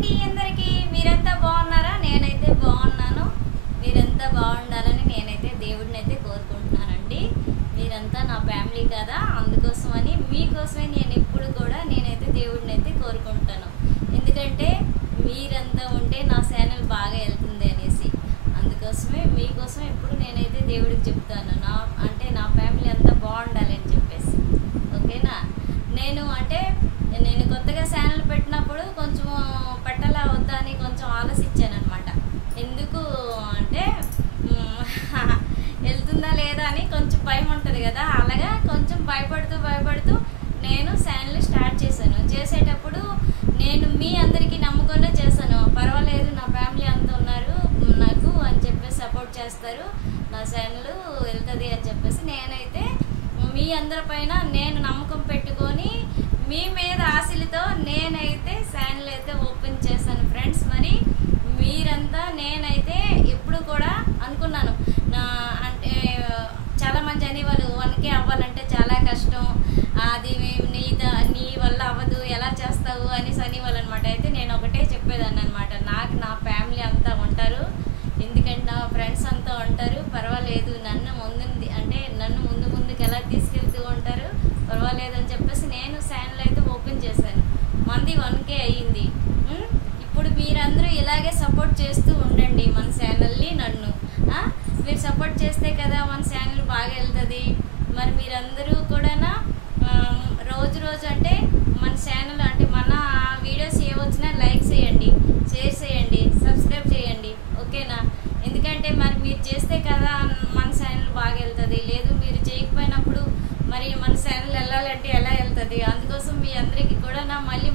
అండి అందరికీ. మీరంతా బాగున్నారా? నేనైతే బాగున్నాను. మీరంతా బాగుండాలని నేనైతే దేవుడిని అయితే కోరుకుంటున్నానండి. మీరంతా నా ఫ్యామిలీ కదా, అందుకోసమని మీకోసమే నేను ఎప్పుడు కూడా నేనైతే దేవుడిని అయితే కోరుకుంటాను. ఎందుకంటే మీరంతా ఉంటే నా ఛానల్ బాగా వెళ్తుంది అనేసి, అందుకోసమే మీకోసం ఎప్పుడు నేనైతే దేవుడికి చెప్తాను, నా ఫ్యామిలీ అంతా బాగుండాలి అని చెప్పేసి. ఓకేనా? నేను కొత్తగా ఛానల్ పెట్టినప్పుడు కొంచెం పెట్టాలా వద్దా అని కొంచెం ఆలోచించాను అనమాట. ఎందుకు అంటే వెళ్తుందా లేదా అని కొంచెం భయం ఉంటుంది కదా, అలాగా కొంచెం భయపడుతూ నేను ఛానల్ స్టార్ట్ చేశాను. చేసేటప్పుడు నేను మీ అందరికీ నమ్ముకునే చేశాను. పర్వాలేదు, నా ఫ్యామిలీ అంతా ఉన్నారు నాకు అని చెప్పేసి సపోర్ట్ చేస్తారు, నా ఛానల్ వెళ్తుంది అని చెప్పేసి నేనైతే మీ అందరి పైన నేను నమ్మకం పెట్టుకొని మీ మీద ఆశలతో నేనైతే ఛానల్ అయితే ఓపెన్ చేశాను ఫ్రెండ్స్. మరి మీరంతా నేనైతే ఎప్పుడు కూడా అనుకున్నాను, అంటే చాలామంది అనేవాళ్ళు 1K అవ్వాలంటే చాలా కష్టం, అది నీ వల్ల అవ్వదు, ఎలా చేస్తావు అని అనేవాళ్ళు అనమాట. అయితే నేను ఒకటే చెప్పేదాన్ని అనమాట, నాకు నా ఫ్యామిలీ అంతా ఉంటారు, ఎందుకంటే నా ఫ్రెండ్స్ అంతా ఉంటారు, పర్వాలేదు, నన్ను ముందుకు ఎలా తీసుకెళ్తూ ఉంటారు, పర్వాలేదు అని చెప్పేసి నేను ఛానల్ అయితే ఓపెన్ చేశాను. మంది 1K అయ్యింది. ఇప్పుడు మీరందరూ ఇలాగే సపోర్ట్ చేస్తూ ఉండండి మన ఛానల్ని. మీరు సపోర్ట్ చేస్తే కదా మన ఛానల్ బాగా వెళ్తుంది. మరి మీరందరూ కూడా రోజు అంటే మన ఛానల్ అంటే మన వీడియోస్ ఏ వచ్చినా లైక్ చేయండి, షేర్ చేయండి, సబ్స్క్రైబ్ చేయండి. ఓకేనా? ఎందుకంటే మరి మీరు చేస్తే కదా మన ఛానల్ బాగా వెళ్తుంది. లేదు మీరు చేయకపోయినప్పుడు మరి మన ఛానల్ వెళ్ళాలంటే ఎలా వెళ్తుంది? అందుకోసం మీ అందరికీ కూడా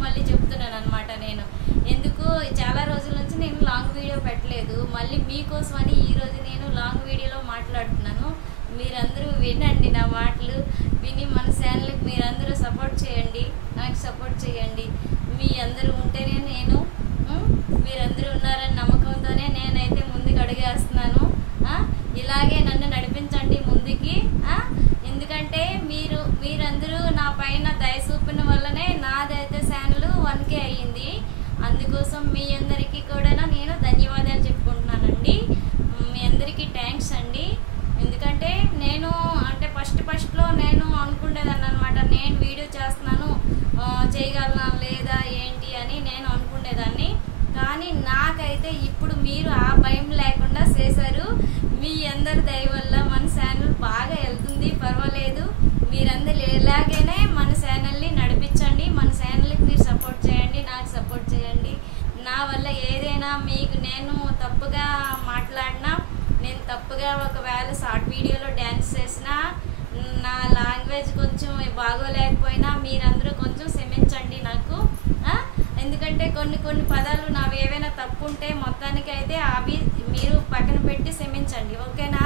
మళ్ళీ చెప్తున్నాను అనమాట. నేను ఎందుకు చాలా రోజుల నుంచి నేను లాంగ్ వీడియో పెట్టలేదు, మళ్ళీ మీకోసమని ఈరోజు నేను లాంగ్ వీడియోలో మాట్లాడుతున్నాను. మీరందరూ వినండి, నా మాటలు విని మన ఛానల్కి మీరందరూ సపోర్ట్ చేయండి, నాకు సపోర్ట్ చేయండి. మీ అందరూ ఉంటేనే నేను మీరందరూ ఉన్నారని నమ్మకంతోనే నేనైతే ముందుకు అడుగేస్తున్నాను. ఇలాగే నన్ను నడిపించండి ముందుకి. ఎందుకంటే మీరందరూ నా పైన దయ చూపిన వల్లనే నాదైతే ఛానల్ 1K అయ్యింది. అందుకోసం మీ అందరికీ కూడా నేను ధన్యవాదాలు చెప్పుకుంటున్నానండి. మీ అందరికీ థ్యాంక్స్ అండి. ఎందుకంటే నేను అంటే ఫస్ట్లో నేను అనుకునేదాన్ని అనమాట, నేను వీడియో చేస్తున్నాను, చేయగలనా లేదా ఏంటి అని నేను అనుకునేదాన్ని. కానీ నాకైతే ఇప్పుడు మీరు ఆ భయం లేకుండా చేశారు. మీ అందరి దయ వల్ల మన ఛానల్ బాగా వెళ్తుంది, పర్వాలేదు. మీరందరూ ఇలాగేనే మన ఛానల్ని నడిపించండి, మన ఛానల్కి మీరు సపోర్ట్ చేయండి, నాకు సపోర్ట్ చేయండి. నా వల్ల ఏదైనా మీకు నేను తప్పుగా మాట్లాడినా, నేను తప్పుగా ఒకవేళ షార్ట్ వీడియోలో డ్యాన్స్ చేసినా, నా లాంగ్వేజ్ కొంచెం బాగోలేకపోయినా మీరందరూ కొంచెం క్షమించండి నాకు. ఎందుకంటే కొన్ని పదాలు నావి ఏవైనా తప్పు ఉంటే మొత్తానికి అయితే అవి మీరు పక్కన పెట్టి క్షమించండి. ఓకేనా?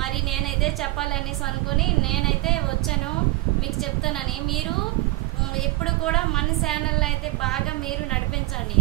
మరి నేనైతే చెప్పాలనేసి అనుకుని నేనైతే వచ్చాను, మీకు చెప్తానని. మీరు ఎప్పుడు కూడా మన ఛానల్ అయితే బాగా మీరు నడిపించండి.